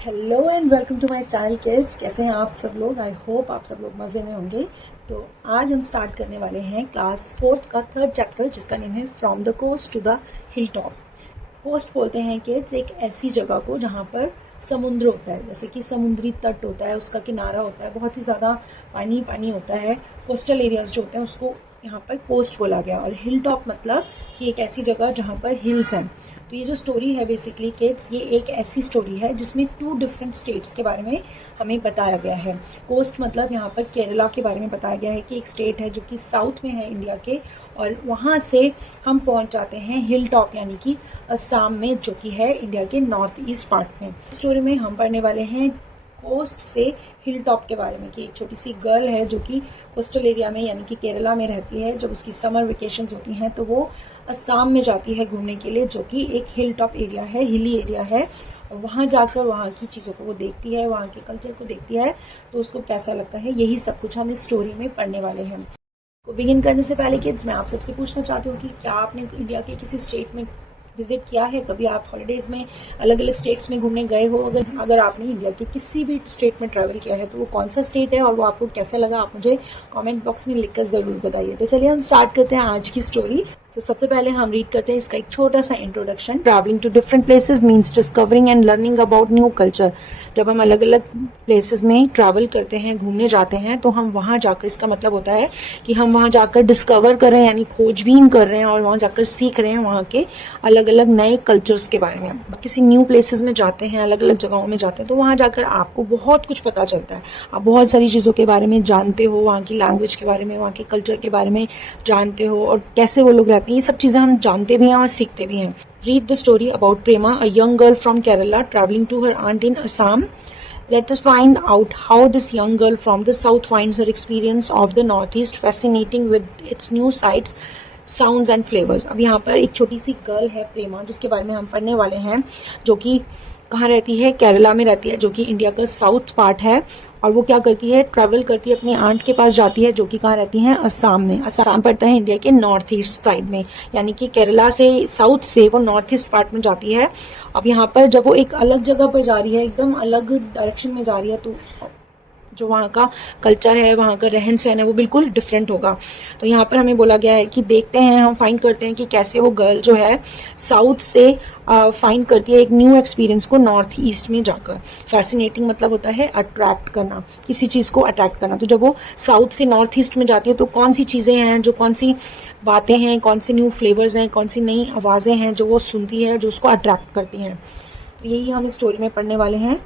Hello and welcome to my channel kids. कैसे हैं आप सब लोग? आई होप आप सब लोग मज़े में होंगे। तो आज हम स्टार्ट करने वाले हैं क्लास 4th का 3rd चैप्टर, जिसका नेम है from the coast to the hilltop. Coast बोलते हैं किड्स एक ऐसी जगह को जहाँ पर समुद्र होता है, जैसे कि समुद्री तट होता है, उसका किनारा होता है, बहुत ही ज़्यादा पानी पानी होता है। कोस्टल एरियाज जो होते हैं उसको यहाँ पर कोस्ट बोला गया। और हिल टॉप मतलब कि एक ऐसी जगह जहाँ पर हिल्स हैं। तो ये जो स्टोरी है बेसिकली किड्स, ये एक ऐसी स्टोरी है जिसमें 2 डिफरेंट स्टेट्स के बारे में हमें बताया गया है। कोस्ट मतलब यहाँ पर केरला के बारे में बताया गया है कि एक स्टेट है जो कि साउथ में है इंडिया के, और वहाँ से हम पहुँच जाते हैं हिल टॉप यानी कि असम में, जो कि है इंडिया के नॉर्थ ईस्ट पार्ट में। स्टोरी में हम पढ़ने वाले हैं कोस्ट से हिल टॉप के बारे में कि एक छोटी सी गर्ल है जो कि कोस्टल एरिया में यानी कि केरला में रहती है। जब उसकी समर वेकेशन होती हैं तो वो असम में जाती है घूमने के लिए, जो कि एक हिल टॉप एरिया है, हिली एरिया है। और वहाँ जाकर वहाँ की चीज़ों को वो देखती है, वहाँ के कल्चर को देखती है, तो उसको कैसा लगता है, यही सब कुछ हम इस स्टोरी में पढ़ने वाले हैं। तो बिगिन करने से पहले किड्स, मैं आप सबसे पूछना चाहती हूँ कि क्या आपने इंडिया के किसी स्टेट में विजिट किया है? कभी आप हॉलीडेज़ में अलग अलग स्टेट्स में घूमने गए हो? अगर आपने इंडिया के किसी भी स्टेट में ट्रैवल किया है तो वो कौन सा स्टेट है और वो आपको कैसा लगा, आप मुझे कमेंट बॉक्स में लिखकर ज़रूर बताइए। तो चलिए हम स्टार्ट करते हैं आज की स्टोरी। तो सबसे पहले हम रीड करते हैं इसका एक छोटा सा introduction. Travelling to different places means discovering and learning about new culture. जब हम अलग अलग प्लेसेस में ट्रैवल करते हैं, घूमने जाते हैं, तो हम वहाँ जाकर, इसका मतलब होता है कि हम वहाँ जाकर डिस्कवर कर रहे हैं, यानी खोजबीन कर रहे हैं और वहाँ जाकर सीख रहे हैं वहाँ के अलग अलग नए कल्चर्स के बारे में। किसी न्यू प्लेसेस में जाते हैं, अलग अलग जगहों में जाते हैं, तो वहाँ जाकर आपको बहुत कुछ पता चलता है। आप बहुत सारी चीज़ों के बारे में जानते हो, वहाँ की लैंग्वेज के बारे में, वहाँ के कल्चर के बारे में जानते हो, और कैसे वो लोग रहते हैं, ये सब चीज़ें हम जानते भी हैं और सीखते भी हैं। Read the story about Prema, a young girl from Kerala travelling to her aunt in Assam. Let us find out how this young girl from the south finds her experience of the northeast fascinating with its new sights, sounds and flavors. अब यहाँ पर एक छोटी सी girl है प्रेमा, जिसके बारे में हम पढ़ने वाले हैं, जो कि कहाँ रहती है? केरला में रहती है, जो कि इंडिया का साउथ पार्ट है। और वो क्या करती है? ट्रैवल करती है, अपनी आंट के पास जाती है, जो कि कहाँ रहती हैं? असम में। असम पड़ता है इंडिया के नॉर्थ ईस्ट साइड में, यानी कि केरला से, साउथ से वो नॉर्थ ईस्ट पार्ट में जाती है। अब यहाँ पर जब वो एक अलग जगह पर जा रही है, एकदम अलग डायरेक्शन में जा रही है, तो जो वहाँ का कल्चर है, वहाँ का रहन सहन है, वो बिल्कुल डिफरेंट होगा। तो यहाँ पर हमें बोला गया है कि देखते हैं, हम फाइंड करते हैं कि कैसे वो गर्ल जो है साउथ से फाइंड करती है एक न्यू एक्सपीरियंस को नॉर्थ ईस्ट में जाकर। फैसिनेटिंग मतलब होता है अट्रैक्ट करना, किसी चीज़ को अट्रैक्ट करना। तो जब वो साउथ से नॉर्थ ईस्ट में जाती है तो कौन सी चीज़ें हैं, जो कौन सी बातें हैं, कौन सी न्यू फ्लेवर्स हैं, कौन सी नई आवाज़ें हैं जो वो सुनती है, जो उसको अट्रैक्ट करती हैं। तो यही हम इस स्टोरी में पढ़ने वाले हैं।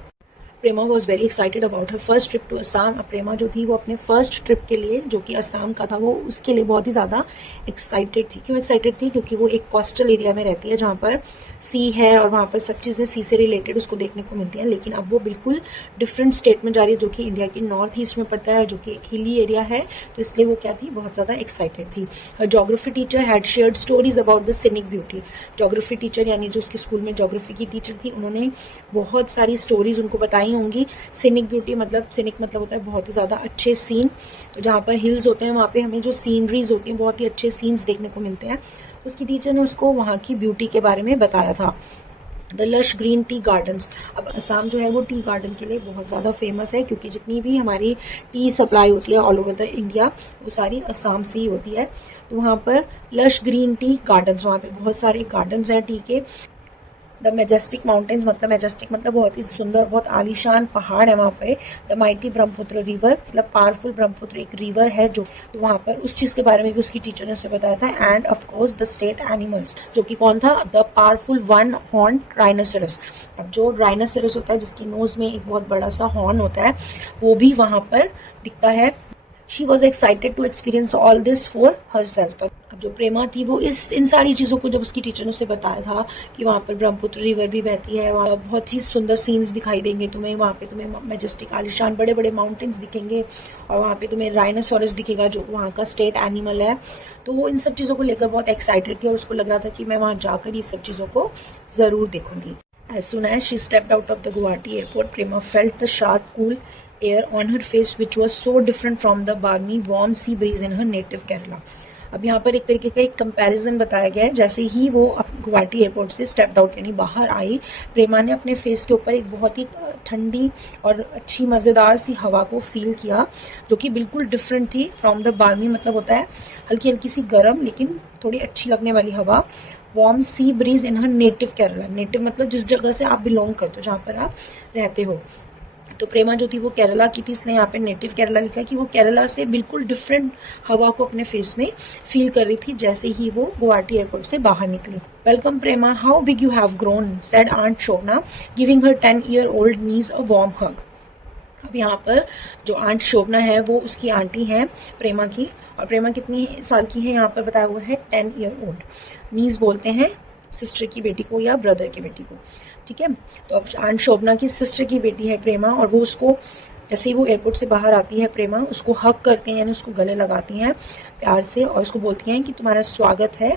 Prema was very excited about her first trip to Assam. Prema जो थी वो अपने फर्स्ट ट्रिप के लिए, जो कि असम का था, वो उसके लिए बहुत ही ज़्यादा एक्साइटेड थी। क्यों एक्साइटेड थी? क्योंकि वो एक कोस्टल एरिया में रहती है जहाँ पर सी है और वहाँ पर सब चीज़ें सी से रिलेटेड उसको देखने को मिलती हैं। लेकिन अब वो बिल्कुल डिफरेंट स्टेट में जा रही है, जो कि इंडिया के नॉर्थ ईस्ट में पड़ता है, जो कि एक हिली एरिया है। तो इसलिए वो क्या थी? बहुत ज़्यादा एक्साइटेड थी। Geography teacher had shared stories about the scenic beauty. Geography teacher यानी जो उसके स्कूल में जोग्राफी की टीचर थी, उन्होंने बहुत सारी स्टोरीज उनको बताई होंगी। सिनिक ब्यूटी मतलब, सिनिक मतलब होता है बहुत ही ज़्यादा अच्छे सीन। तो जहाँ पर हिल्स होते हैं वहाँ पे हमें जो सीनरीज होती हैं, बहुत ही अच्छे सीन्स देखने को मिलते हैं। उसकी टीचर ने उसको वहाँ की ब्यूटी के बारे में बताया था। The lush green tea gardens. अब असम जो है वो टी गार्डन के लिए बहुत ज़्यादा फेमस है, क्योंकि जितनी भी हमारी टी सप्लाई होती है ऑल ओवर द इंडिया, वो सारी असम से ही होती है। तो वहाँ पर लश ग्रीन टी गार्डन्स, वहाँ पे बहुत सारे गार्डन्स हैं टी के। द मैजेस्टिक माउंटेन्स मतलब, मैजेस्टिक मतलब बहुत ही सुंदर, बहुत आलीशान पहाड़ है वहाँ पे। द माइटी ब्रह्मपुत्र रिवर मतलब पावरफुल ब्रह्मपुत्र एक रिवर है, जो तो वहाँ पर उस चीज़ के बारे में भी उसकी टीचर ने उसे बताया था। End of course the state animals, जो कि कौन था? The powerful one horn rhinoceros. अब जो राइनोसेरस होता है, जिसकी नोज में एक बहुत बड़ा सा हॉर्न होता है, वो भी वहाँ पर दिखता है। She was excited to experience all this for herself. अब जो प्रेमा थी वो इन सारी चीज़ों को, जब उसकी टीचर ने उसे बताया था कि वहाँ पर ब्रह्मपुत्र रिवर भी बहती है, वहाँ बहुत ही सुंदर सीन्स दिखाई देंगे तुम्हें, वहाँ पे तुम्हें मैजेस्टिक आलिशान बड़े बड़े माउंटेन्स दिखेंगे, और वहाँ पे तुम्हें राइनोसोरस दिखेगा, जो वहाँ का स्टेट एनिमल है। तो वो इन सब चीज़ों को लेकर बहुत एक्साइटेड थी और उसको लग रहा था कि मैं वहाँ जाकर ये सब चीज़ों को ज़रूर देखूंगी। As soon as she stepped out of the Guwahati airport, Prema felt the sharp, cool air on her face, which was so different from the balmy, warm sea breeze in her native Kerala. अब यहाँ पर एक तरीके का एक comparison बताया गया है। जैसे ही वो गुवाहाटी एयरपोर्ट से स्टेप्ड आउट यानी बाहर आई, प्रेमा ने अपने फेस के ऊपर एक बहुत ही ठंडी और अच्छी मज़ेदार सी हवा को फील किया, जो कि बिल्कुल डिफरेंट थी फ्रॉम द बाल्मी, मतलब होता है हल्की हल्की सी गर्म लेकिन थोड़ी अच्छी लगने वाली हवा। वार्म सी ब्रीज इन हर नेटिव केरला, नेटिव मतलब जिस जगह से आप बिलोंग करते हो, जहाँ पर आप रहते हो। तो प्रेमा जो थी वो केरला की थी, इसलिए यहाँ पे नेटिव केरला लिखा है कि वो केरला से बिल्कुल डिफरेंट हवा को अपने फेस में फील कर रही थी जैसे ही वो गुवाहाटी एयरपोर्ट से बाहर निकली। Welcome Prema, how big you have grown, said aunt Shobhana giving her 10-year-old niece a warm hug. अब यहाँ पर जो आंट शोभना है वो उसकी आंटी है प्रेमा की, और प्रेमा कितनी साल की है यहाँ पर बताया हुआ है 10-year-old। नीज बोलते हैं सिस्टर की बेटी को या ब्रदर की बेटी को, ठीक है। तो अब आंट शोभना की सिस्टर की बेटी है प्रेमा, और वो उसको जैसे ही वो एयरपोर्ट से बाहर आती है प्रेमा उसको हक करते हैं यानी उसको गले लगाती हैं प्यार से, और उसको बोलती हैं कि तुम्हारा स्वागत है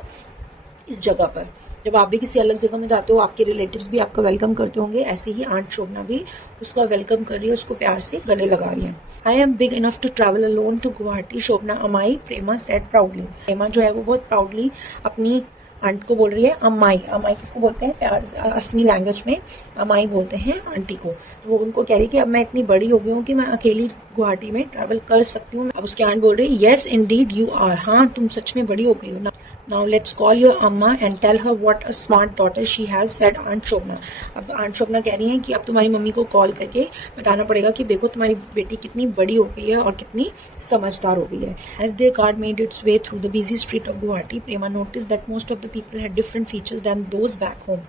इस जगह पर। जब आप भी किसी अलग जगह में जाते हो आपके रिलेटिव्स भी आपका वेलकम करते होंगे, ऐसे ही आंट शोभना भी उसका वेलकम कर रही है, उसको प्यार से गले लगा रही है। I am big enough to travel alone to Guwahati Shobhana Amai, Prema said proudly. Prema जो है वो बहुत प्राउडली अपनी आंट को बोल रही है अम्माई। अम्माई किसको बोलते हैं प्यार असमी लैंग्वेज में अम्माई बोलते हैं आंटी को। तो वो उनको कह रही है कि अब मैं इतनी बड़ी हो गई हूँ कि मैं अकेली गुवाहाटी में ट्रैवल कर सकती हूँ। अब उसकी आंट बोल रही है यस इंडीड यू आर, हाँ तुम सच में बड़ी हो गई हो ना। Now let's call your अम्मा and tell her what a smart daughter she has, said aunt Shobhana. अब आंट शोभना कह रही हैं कि अब तुम्हारी मम्मी को कॉल करके बताना पड़ेगा कि देखो तुम्हारी बेटी कितनी बड़ी हो गई है और कितनी समझदार हो गई है। As their car made its way through the busy street of Guwahati, Prema noticed that most of the people had different features than those back home.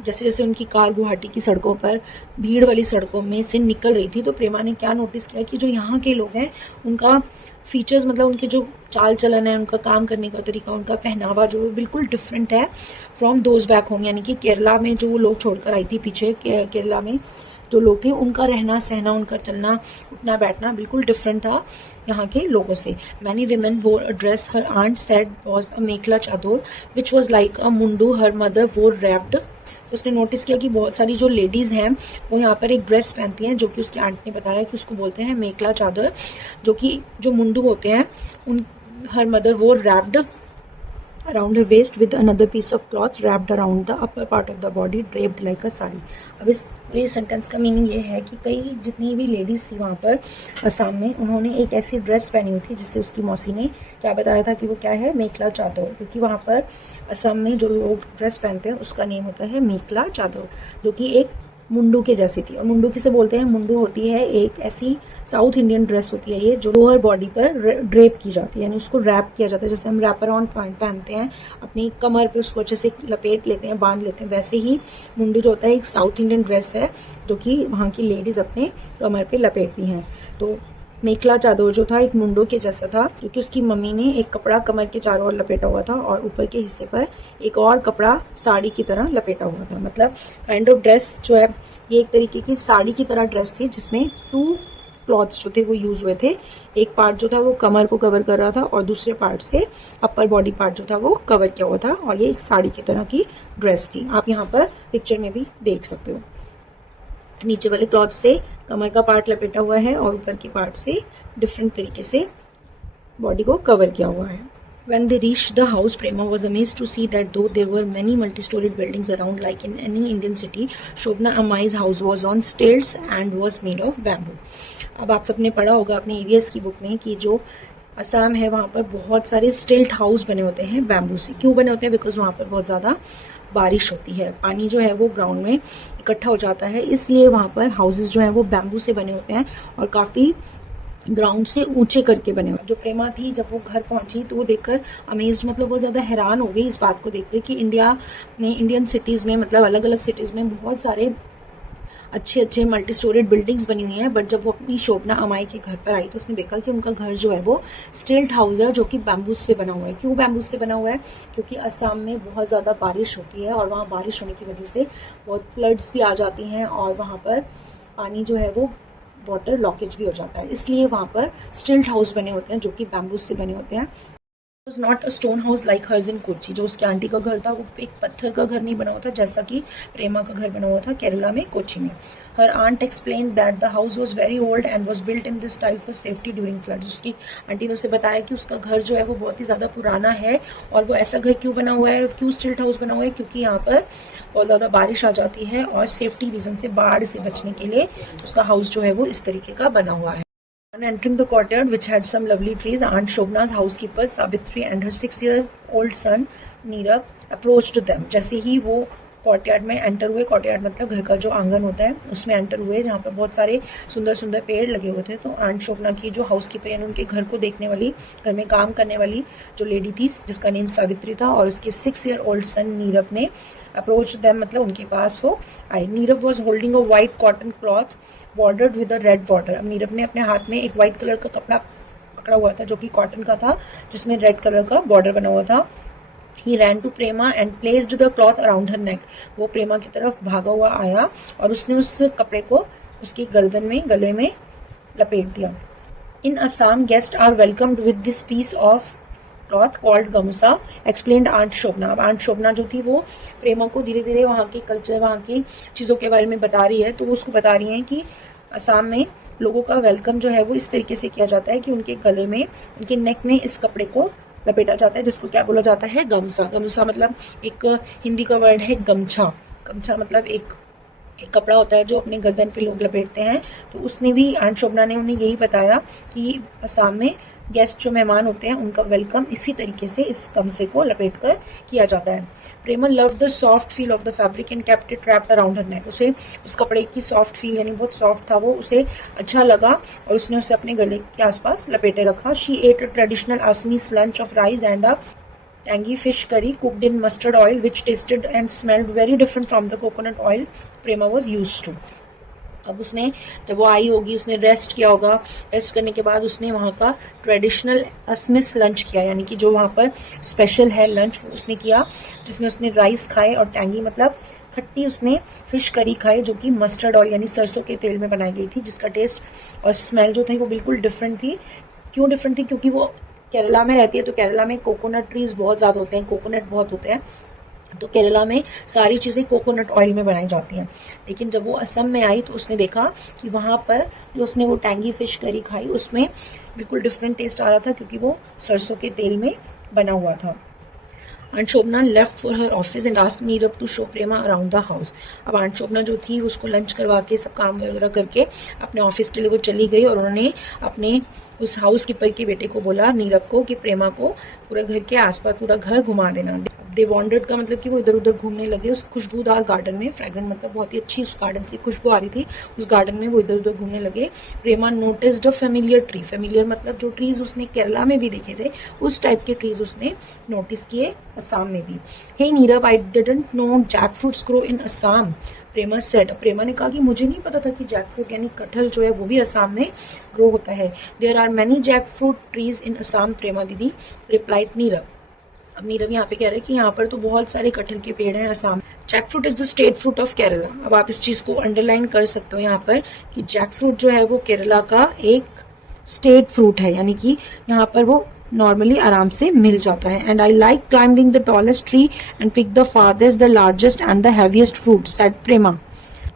जैसे जैसे उनकी कार गुवाहाटी की सड़कों पर भीड़ वाली सड़कों में से निकल रही थी, तो प्रेमा ने क्या नोटिस किया कि जो यहाँ के लोग हैं उनका फीचर्स मतलब उनके जो चाल चलन है, उनका काम करने का तरीका, उनका पहनावा जो बिल्कुल डिफरेंट है फ्रॉम दोज बैक होम। यानी कि केरला में जो वो लोग छोड़कर आई थी पीछे, केरला में जो लोग थे उनका रहना सहना, उनका चलना उठना बैठना बिल्कुल डिफरेंट था यहाँ के लोगों से। Many women wore a dress her aunt said was a mekhela chador which was like a mundu, her mother wore wrapped. उसने नोटिस किया कि बहुत सारी जो लेडीज हैं वो यहाँ पर एक ड्रेस पहनती हैं जो कि उसकी आंट ने बताया कि उसको बोलते हैं मेखला चादर, जो कि जो मुंडू होते हैं उन हर मदर वो wrapped around her waist with another piece of cloth wrapped around the upper part of the body draped like a sari। अब इस पूरे सेंटेंस का मीनिंग ये है कि कई जितनी भी लेडीज थी वहाँ पर असम में, उन्होंने एक ऐसी ड्रेस पहनी हुई थी जिससे उसकी मौसी ने क्या बताया था कि वो क्या है मेखला चादर, क्योंकि वहाँ पर असम में जो लोग ड्रेस पहनते हैं उसका नेम होता है मेखला चादर, जो कि एक मुंडू के जैसी थी। और मुंडू किसे बोलते हैं, मुंडू होती है एक ऐसी साउथ इंडियन ड्रेस होती है ये जो लोअर बॉडी पर ड्रेप की जाती है, यानी उसको रैप किया जाता है। जैसे हम रैप अराउंड पैंट पहनते हैं अपनी कमर पे, उसको अच्छे से लपेट लेते हैं, बांध लेते हैं, वैसे ही मुंडू जो होता है एक साउथ इंडियन ड्रेस है जो कि वहाँ की लेडीज अपने कमर पे लपेटती हैं। तो मेखला चादर जो था एक मुंडो के जैसा था, क्योंकि उसकी मम्मी ने एक कपड़ा कमर के चारों ओर लपेटा हुआ था और ऊपर के हिस्से पर एक और कपड़ा साड़ी की तरह लपेटा हुआ था। मतलब काइंड ऑफ ड्रेस जो है ये एक तरीके की साड़ी की तरह ड्रेस थी जिसमें 2 क्लॉथ्स जो थे वो यूज हुए थे। एक पार्ट जो था वो कमर को कवर कर रहा था और दूसरे पार्ट से अपर बॉडी पार्ट जो था वो कवर किया हुआ था, और ये एक साड़ी की तरह की ड्रेस थी। आप यहाँ पर पिक्चर में भी देख सकते हो, नीचे वाले क्लॉथ से कमर का पार्ट लपेटा हुआ है और ऊपर के पार्ट से डिफरेंट तरीके से बॉडी को कवर किया हुआ है। When they reached the house, Prema was amazed to see that though there were many multi-storied buildings around like in any Indian city, Shobna Ammai's house was on stilts and was made of bamboo। अब आप सबने पढ़ा होगा अपने EVS की book में कि जो असम है वहाँ पर बहुत सारे स्टिल्ट हाउस बने होते हैं बैम्बू से। क्यों बने होते हैं? बिकॉज वहाँ पर बहुत ज़्यादा बारिश होती है, पानी जो है वो ग्राउंड में इकट्ठा हो जाता है, इसलिए वहाँ पर हाउसेज जो हैं वो बैम्बू से बने होते हैं और काफ़ी ग्राउंड से ऊंचे करके बने हुए। जो प्रेमा थी जब वो घर पहुंची तो वो देखकर अमेज्ड, मतलब वो ज़्यादा हैरान हो गई इस बात को देखकर कि इंडिया में, इंडियन सिटीज़ में, मतलब अलग अलग सिटीज़ में बहुत सारे अच्छे अच्छे मल्टी स्टोरेड बिल्डिंग्स बनी हुई हैं। बट जब वो अपनी शोभना अमाई के घर पर आई तो उसने देखा कि उनका घर जो है वो स्टिल्ट हाउस है जो कि बैम्बूज से बना हुआ है। क्यों बैम्बूज से बना हुआ है? क्योंकि असम में बहुत ज़्यादा बारिश होती है और वहाँ बारिश होने की वजह से बहुत फ्लड्स भी आ जाती हैं और वहाँ पर पानी जो है वो वाटर लॉकेज भी हो जाता है, इसलिए वहाँ पर स्टिल्ट हाउस बने होते हैं जो कि बैम्बूज से बने होते हैं। was not a stone house like hers in Kochi. जो उसकी आंटी का घर था वो एक पत्थर का घर नहीं बना हुआ था जैसा कि प्रेमा का घर बना हुआ था केरला में, कोची में। Her aunt explain that the house was very old and was built in this style for safety during floods. उसकी आंटी ने उसे बताया कि उसका घर जो है वो बहुत ही ज़्यादा पुराना है और वो ऐसा घर क्यों बना हुआ है, क्यों स्टिल्ट हाउस बना हुआ है, क्योंकि यहाँ पर बहुत ज़्यादा बारिश आ जाती है और सेफ्टी रीजन से, बाढ़ से बचने के लिए उसका हाउस जो है वो इस तरीके का बना हुआ है। On entering the courtyard, which had some lovely trees, Aunt Shobna's housekeeper Savitri and her 6-year-old son Neerav approached them. जैसे ही वो कोर्टयार्ड में एंटर हुए, कोर्टयार्ड मतलब घर का जो आंगन होता है उसमें एंटर हुए जहाँ पर बहुत सारे सुंदर सुंदर पेड़ लगे हुए थे, तो आंट शोभना की जो हाउसकीपर यानी उनके घर को देखने वाली, घर में काम करने वाली जो लेडी थी जिसका नेम सावित्री था, और उसके 6-year-old सन नीरव ने अप्रोच देम मतलब उनके पास वो आई। Nirav was holding a white cotton cloth bordered with a red border. अब नीरव ने अपने हाथ में एक वाइट कलर का कपड़ा पकड़ा हुआ था जो कि कॉटन का था, जिसमें रेड कलर का बॉर्डर बना हुआ था। He ran to Prema and placed the cloth around her neck. वो प्रेमा की तरफ भागा हुआ आया और उसने उस कपड़े को उसकी गर्दन में, गले में लपेट दिया। In Assam, guests are welcomed with this piece of cloth called gamusa, explained Aunt Shobna। अब Aunt Shobna जो थी वो प्रेमा को धीरे धीरे वहाँ की कल्चर, वहाँ की चीज़ों के बारे में बता रही है, तो वो उसको बता रही है कि असम में लोगों का वेलकम जो है वो इस तरीके से किया जाता है कि उनके गले में, उनके नेक में इस कपड़े को लपेटा जाता है जिसको क्या बोला जाता है, गमछा। गमछा मतलब एक हिंदी का वर्ड है गमछा। गमछा मतलब एक कपड़ा होता है जो अपने गर्दन पे लोग लपेटते हैं। तो उसने भी, आंट शोभना ने उन्हें यही बताया कि असम में गेस्ट जो मेहमान होते हैं उनका वेलकम इसी तरीके से इस गमछे को लपेट कर किया जाता है। Prema loved the soft feel of the fabric and kept it wrapped around her neck. उसे उस कपड़े की सॉफ्ट फील यानी बहुत सॉफ्ट था वो, उसे अच्छा लगा और उसने उसे अपने गले के आसपास लपेटे रखा। She at a traditional Assamese lunch of rice and a tangy fish curry cooked in mustard oil which tasted and smelled very different from the coconut oil Prema was used to। अब उसने, जब वो आई होगी, उसने rest किया होगा, rest करने के बाद उसने वहाँ का ट्रेडिशनल असमिस लंच किया, यानी कि जो वहाँ पर स्पेशल है लंच उसने किया, जिसमें उसने राइस खाए और टैंगी मतलब खट्टी उसने फिश करी खाई जो कि मस्टर्ड ऑयल यानी सरसों के तेल में बनाई गई थी, जिसका टेस्ट और स्मेल जो थी वो बिल्कुल डिफरेंट थी। क्यों डिफरेंट थी? क्योंकि वो केरला में रहती है, तो केरला में कोकोनट ट्रीज बहुत ज़्यादा होते हैं, कोकोनट बहुत होते हैं, तो केरला में सारी चीज़ें कोकोनट ऑयल में बनाई जाती हैं। लेकिन जब वो असम में आई तो उसने देखा कि वहाँ पर जो उसने वो टैंगी फिश करी खाई उसमें बिल्कुल डिफरेंट टेस्ट आ रहा था क्योंकि वो सरसों के तेल में बना हुआ था। Aunt Shobhana left for her office and asked Neerav to show Prema around the house. अब आंट शोभना जो थी उसको लंच करवा के सब काम वगैरह करके अपने ऑफिस के लिए वो चली गई और उन्होंने अपने उस हाउस कीपर के बेटे को बोला, नीरव को, कि प्रेमा को पूरा घर के आसपास पूरा घर घुमा देना। दे वॉन्डर्ड का मतलब कि वो इधर उधर घूमने लगे उस खुशबूदार गार्डन में। फ्रेग्रेंट मतलब बहुत ही अच्छी उस गार्डन से खुशबू आ रही थी, उस गार्डन में वो इधर उधर घूमने लगे। Prema noticed a familiar tree. Familiar मतलब जो ट्रीज उसने केरला में भी देखे थे उस टाइप के ट्रीज उसने नोटिस किए असम में भी। Hey Nirav, I didn't know jack fruits grow in Assam, Prema said. Prema ने कहा कि मुझे नहीं पता था कि जैक फ्रूट यानी कटहल जो है वो भी असम में ग्रो होता है। There are many jack fruit trees in Assam, Prema didi replied Nirav. अब नीरव यहाँ पे कह रहे हैं कि यहाँ पर तो बहुत सारे कटहल के पेड़ हैं Assam. Jack fruit is the state fruit of Kerala. अब आप इस चीज को अंडरलाइन कर सकते हो यहाँ पर कि जैक फ्रूट जो है वो केरला का एक स्टेट फ्रूट है, यानी कि यहाँ पर वो नॉर्मली आराम से मिल जाता है। And I like climbing the tallest tree and pick the farthest, the largest and the heaviest fruit, said Prema.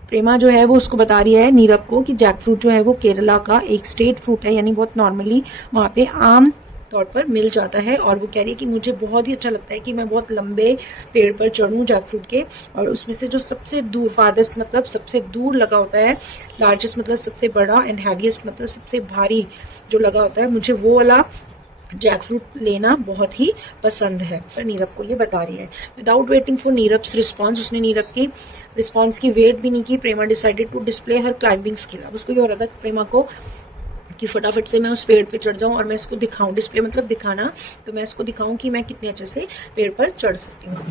Prema जो है वो उसको बता रही है नीरव को कि जैक फ्रूट जो है वो केरला का एक स्टेट फ्रूट है, यानी बहुत नॉर्मली वहाँ पे आम तौर पर मिल जाता है। और वो कह रही है कि मुझे बहुत ही अच्छा लगता है कि मैं बहुत लंबे पेड़ पर चढ़ूं जैक फ्रूट के, और उसमें से जो सबसे दूर, फारदेस्ट मतलब सबसे दूर लगा होता है, लार्जेस्ट मतलब सबसे बड़ा, एंड हैवीएस्ट मतलब सबसे भारी जो लगा होता है, मुझे वो वाला जैक फ्रूट लेना बहुत ही पसंद है। पर नीरव को ये बता रही है। Without waiting for Nirav's response, उसने नीरव की रिस्पॉन्स की वेट भी नहीं की। Prema decided to display her climbing skill. अब उसको ये हो रहा था कि प्रेमा को कि फटाफट से मैं उस पेड़ पे चढ़ जाऊं और मैं इसको दिखाऊं। डिस्प्ले मतलब दिखाना, तो मैं इसको दिखाऊं कि मैं कितने अच्छे से पेड़ पर चढ़ सकती हूँ।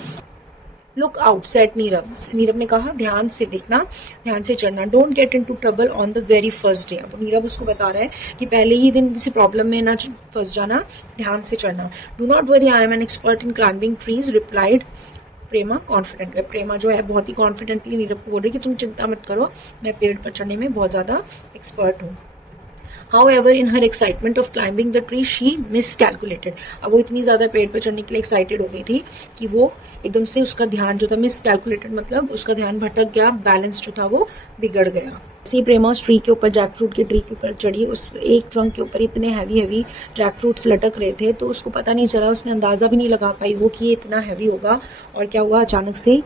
Look out, said Nirav. Nirav ने कहा ध्यान से देखना, ध्यान से चढ़ना। Don't get into trouble on the very first day. अब नीरव उसको बता रहा है कि पहले ही दिन किसी प्रॉब्लम में ना फंस जाना, ध्यान से चढ़ना। Do not worry, I am an expert in climbing trees, replied Prema confidently. Prema जो है बहुत ही कॉन्फिडेंटली नीरव को बोल रही है कि तुम चिंता मत करो, मैं पेड़ पर चढ़ने में बहुत ज़्यादा एक्सपर्ट हूँ। However, in her excitement of climbing the tree, she miscalculated. अब वो इतनी ज्यादा पेड़ पे चढ़ने के लिए एक्साइटेड हो गई थी कि वो एकदम से उसका ध्यान जो था, मिसकैलकुलेटेड मतलब उसका ध्यान भटक गया, बैलेंस जो था वो बिगड़ गया। सी प्रेमा उस ट्री के ऊपर, जैक फ्रूट के ट्री के ऊपर चढ़ी, उस एक ट्रंक के ऊपर इतने हैवी जैक फ्रूट्स लटक रहे थे तो उसको पता नहीं चला, उसने अंदाजा भी नहीं लगा पाई वो कि ये इतना हैवी होगा। और क्या हुआ, अचानक से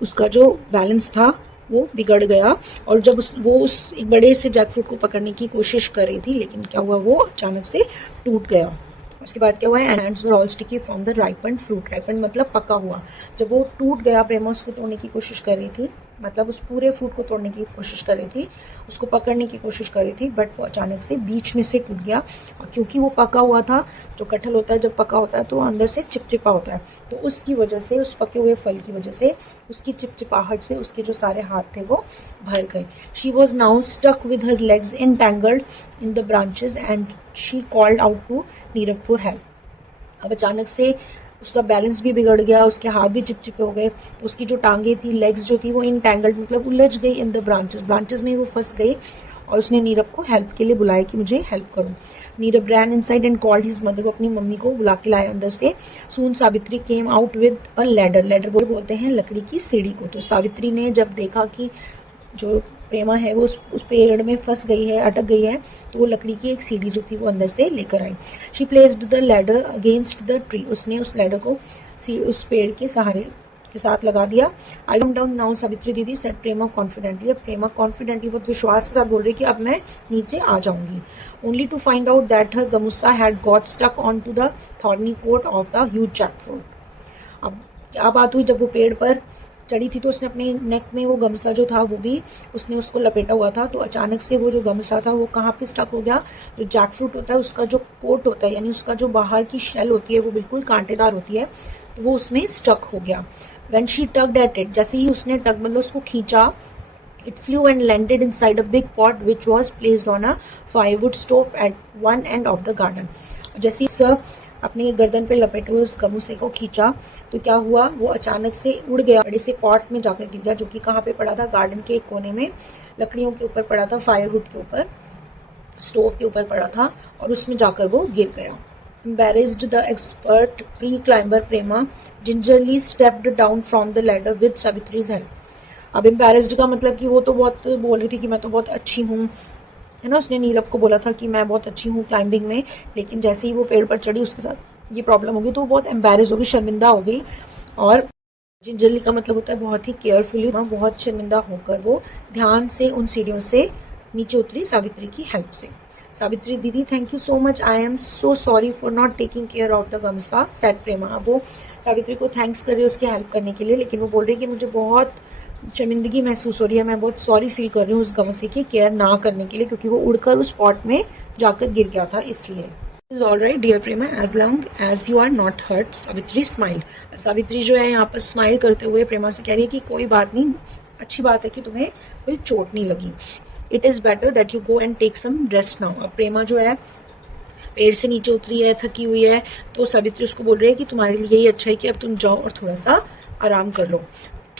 उसका जो बैलेंस था वो बिगड़ गया। और जब वो उस एक बड़े से जैक फ्रूट को पकड़ने की कोशिश कर रही थी, लेकिन क्या हुआ, वो अचानक से टूट गया। उसके बाद क्या हुआ, and hands were all sticky from the ripened fruit. Ripened मतलब पका हुआ। जब वो टूट गया, प्रेमा उसको तोड़ने की कोशिश कर रही थी, मतलब उस पूरे फ्रूट को तोड़ने की कोशिश कर रही थी, उसको पकड़ने की कोशिश कर रही थी, बट वो अचानक से बीच में से टूट गया। और क्योंकि वो पका हुआ था, जो कटहल होता है जब पका होता है तो वो अंदर से चिपचिपा होता है, तो उसकी वजह से, उस पके हुए फल की वजह से, उसकी चिपचिपाहट से उसके जो सारे हाथ थे वो भर गए। She was now stuck with her legs entangled in the branches and she called out to Neerav for help. अब अचानक से उसका बैलेंस भी बिगड़ गया, उसके हाथ भी चिपचिपे हो गए, तो उसकी जो टांगे थी, लेग्स जो थी, वो इंटैंगल्ड मतलब उलझ गई इन द ब्रांचेस में वो फंस गई। और उसने नीरव को हेल्प के लिए बुलाया कि मुझे हेल्प करो। Nirav ran inside and called his mother, वो अपनी मम्मी को बुला के लाया अंदर से। Soon Savitri came out with a ladder बोलते हैं लकड़ी की सीढ़ी को। तो सावित्री ने जब देखा कि जो प्रेमा है वो उस पेड़ में फंस गई है, अटक गई है, तो वो लकड़ी की एक सीढ़ी जो थी वो अंदर से लेकर आई। She placed the ladder against the tree, उसने उस लैडर को उस पेड़ के सहारे के साथ लगा दिया। आई कम डाउन नाउ सावित्री दीदी, सेड प्रेमा कॉन्फिडेंटली। अब प्रेमा कॉन्फिडेंटली, बहुत विश्वास के साथ बोल रही कि अब मैं नीचे आ जाऊंगी। Only to find out that her gamusa had got stuck on to the thorny coat of the huge jackfruit. अब क्या बात हुई, जब वो पेड़ पर चढ़ी थी तो उसने अपने नेक में वो गमसा जो था वो भी उसने उसको लपेटा हुआ था, तो अचानक से वो जो गमसा था वो कहाँ पे स्टक हो गया, जो जैक फ्रूट होता है उसका जो कोट होता है, यानी उसका जो बाहर की शेल होती है वो बिल्कुल कांटेदार होती है, तो वो उसमें स्टक हो गया। When she tugged at it, जैसे ही उसने टग मतलब उसको खींचा, it flew and landed inside a big pot which was placed on a firewood stove at one end of the garden। जैसे अपनी गर्दन पे लपेटे हुए उस गमूसे को खींचा तो क्या हुआ, वो अचानक से उड़ गया, बड़े से पॉट में जाकर गिर गया, जो कि कहाँ पे पड़ा था, गार्डन के एक कोने में लकड़ियों के ऊपर पड़ा था, फायरवुड के ऊपर, स्टोव के ऊपर पड़ा था, और उसमें जाकर वो गिर गया। Embarrassed, the expert pre-climber Prema gingerly stepped down from the ladder with Savitri's help। अब एम्बेरेस्ड का मतलब कि वो तो बहुत बोल रही थी कि मैं तो बहुत अच्छी हूँ, है ना, उसने नीरव को बोला था कि मैं बहुत अच्छी हूँ क्लाइंबिंग में, लेकिन जैसे ही वो पेड़ पर चढ़ी उसके साथ ये प्रॉब्लम हो गई तो वो बहुत एम्बेरेस हो गई, शर्मिंदा हो गई। और जिंजरली का मतलब होता है बहुत ही केयरफुली, बहुत शर्मिंदा होकर वो ध्यान से उन सीढ़ियों से नीचे उतरी सावित्री की हेल्प से। Savitri didi, thank you so much, I am so sorry for not taking care of the gamusa, said Prema. अब वो सावित्री को थैंक्स कर रही है उसकी हेल्प करने के लिए, लेकिन वो बोल रही है कि मुझे बहुत शर्मिंदगी महसूस हो रही है, मैं बहुत सॉरी फील कर रही हूँ उस गमसे की केयर ना करने के लिए, क्योंकि वो उड़कर उस पॉट में जाकर गिर गया था इसलिए। Is all right dear Prema, as long as you are not hurt. Savitri smile. Savitri जो है यहाँ पर स्माइल करते हुए प्रेमा से कह रही है कि कोई बात नहीं, अच्छी बात है कि तुम्हें कोई चोट नहीं लगी। It is better that you go and take some rest now. अब प्रेमा जो है पेड़ से नीचे उतरी है, थकी हुई है, तो सावित्री उसको बोल रही है कि तुम्हारे लिए यही अच्छा है कि अब तुम जाओ और थोड़ा सा आराम कर लो।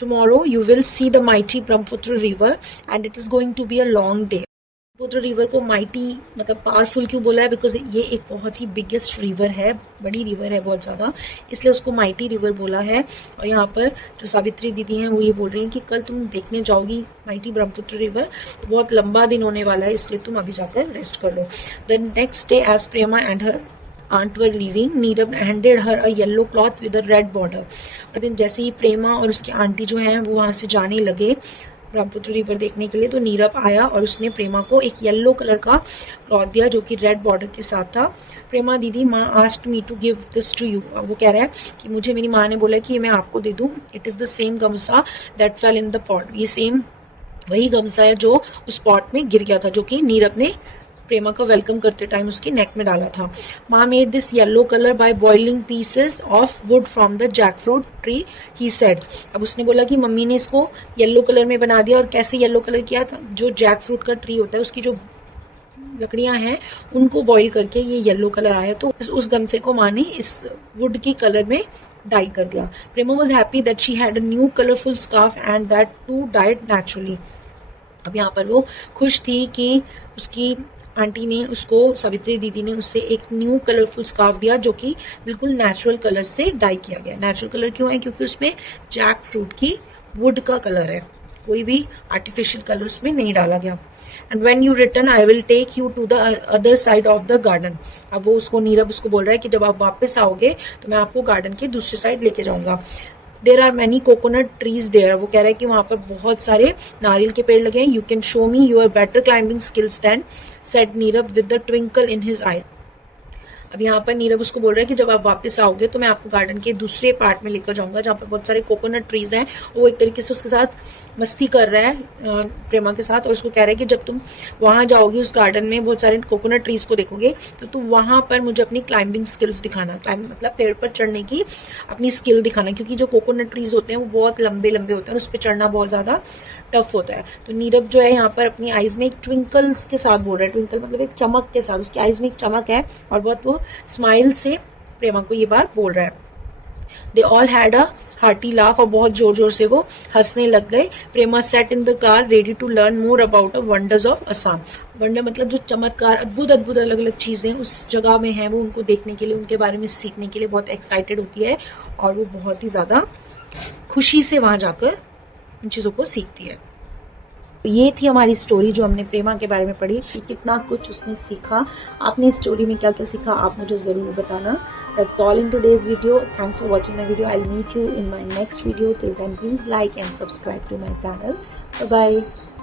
Tomorrow you will see the mighty Brahmaputra river and it is going to be a long day। Brahmaputra river को माइटी मतलब पावरफुल क्यों बोला है, बिकॉज ये एक बहुत ही बिगेस्ट रिवर है, बड़ी रिवर है बहुत ज़्यादा, इसलिए उसको माइटी रिवर बोला है। और यहाँ पर जो सावित्री दीदी हैं वो ये बोल रही हैं कि कल तुम देखने जाओगी माइटी ब्रह्मपुत्र रिवर, तो बहुत लंबा दिन होने वाला है, इसलिए तुम अभी जाकर रेस्ट कर लो। The next day as Prema and her aunt were leaving, Neerav handed her a yellow cloth with a red border। और दिन जैसे ही प्रेमा और उसकी आंटी जो हैं वो वहाँ से जाने लगे ब्रह्मपुत्र रिवर देखने के लिए, तो नीरव आया और उसने प्रेमा को एक येलो कलर का क्लॉथ दिया जो कि रेड बॉर्डर के साथ था। Prema didi, maa asked me to give this to you. वो कह रहा है कि मुझे मेरी माँ ने बोला कि ये मैं आपको दे दूँ। It is the same gamusa that fell in the pot. ये सेम वही गमसा है जो उस पॉट में गिर गया था, जो कि नीरव ने प्रेमा का वेलकम करते टाइम उसकी नेक में डाला था। माँ made this yellow colour by boiling pieces of wood from the jackfruit tree, he said. अब उसने बोला कि मम्मी ने इसको येलो कलर में बना दिया। और कैसे येलो कलर किया था, जो जैकफ्रूट का ट्री होता है उसकी जो लकड़ियां हैं उनको बॉईल करके ये येलो कलर आया, तो उस गमसे को माँ ने इस वुड की कलर में डाई कर दिया। Prema was happy that she had a new colourful scarf and that too dyed naturally. अब यहाँ पर वो खुश थी कि उसकी आंटी ने उसको, सावित्री दीदी ने उससे एक न्यू कलरफुल स्कार्फ दिया जो कि बिल्कुल नेचुरल कलर से डाई किया गया। नेचुरल कलर क्यों है? क्योंकि उसमें जैक फ्रूट की वुड का कलर है, कोई भी आर्टिफिशियल कलर उसमें नहीं डाला गया। And when you return I will take you to the other side of the garden. अब वो उसको, नीरव उसको बोल रहा है कि जब आप वापस आओगे तो मैं आपको गार्डन के दूसरी साइड लेके जाऊंगा। There are many coconut trees there. वो कह रहा है कि वहां पर बहुत सारे नारियल के पेड़ लगे हैं। You can show me your better climbing skills then, said Nirav with the twinkle in his eye. अब यहाँ पर नीरव उसको बोल रहा है कि जब आप वापस आओगे तो मैं आपको गार्डन के दूसरे पार्ट में लेकर जाऊंगा जहाँ पर बहुत सारे कोकोनट ट्रीज हैं। वो एक तरीके से उसके साथ मस्ती कर रहा है प्रेमा के साथ, और उसको कह रहा है कि जब तुम वहां जाओगी उस गार्डन में बहुत सारे कोकोनट ट्रीज को देखोगे तो तुम वहां पर मुझे अपनी क्लाइंबिंग स्किल्स दिखाना। क्लाइंब मतलब पेड़ पर चढ़ने की अपनी स्किल दिखाना, क्योंकि जो कोकोनट ट्रीज होते हैं वो बहुत लंबे लंबे होते हैं और उस पर चढ़ना बहुत ज्यादा टफ होता है। तो नीरव जो है यहाँ पर अपनी आईज में एक ट्विंकल्स के साथ बोल रहा है, ट्विंकल मतलब एक चमक के साथ, उसकी आईज में एक चमक है और बहुत वो स्माइल से प्रेमा को ये बात बोल रहा है। They all had a hearty laugh, और बहुत जोर जोर से वो हंसने लग गए। Prema sat in the car ready to learn more about the wonders of Assam. Wonder मतलब जो चमत्कार, अद्भुत अद्भुत अलग अलग चीजें उस जगह में है, वो उनको देखने के लिए, उनके बारे में सीखने के लिए बहुत एक्साइटेड होती है और वो बहुत ही ज्यादा खुशी से वहां जाकर इन चीजों को सीखती है। ये थी हमारी स्टोरी जो हमने प्रेमा के बारे में पढ़ी कि कितना कुछ उसने सीखा। आपने इस स्टोरी में क्या क्या सीखा आप मुझे जरूर बताना। That's all in today's video. Thanks for watching my video. I'll meet you in my next video. Till then, please like and subscribe to my channel. Bye bye.